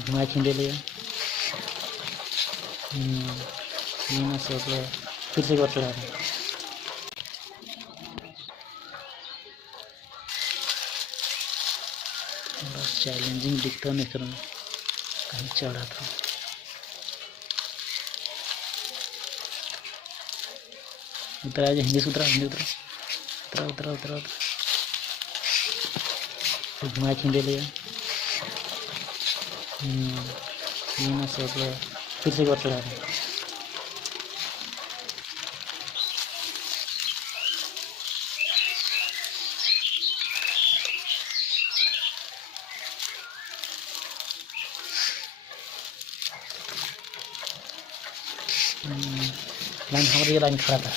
घुमा खींच लिया। ये ना सोच रहा फिर से चढ़ा रहा बस चैलेंजिंग दिखता नहीं करूँ कहीं चढ़ा था। उतरा जा हिंदी से उतरा उतरा उतरा उतरा उतरा घुमा खींच लिया। ये ना सोच रहा फिर से चढ़ा रहा लाइन हमारे ये लाइन खड़ा था।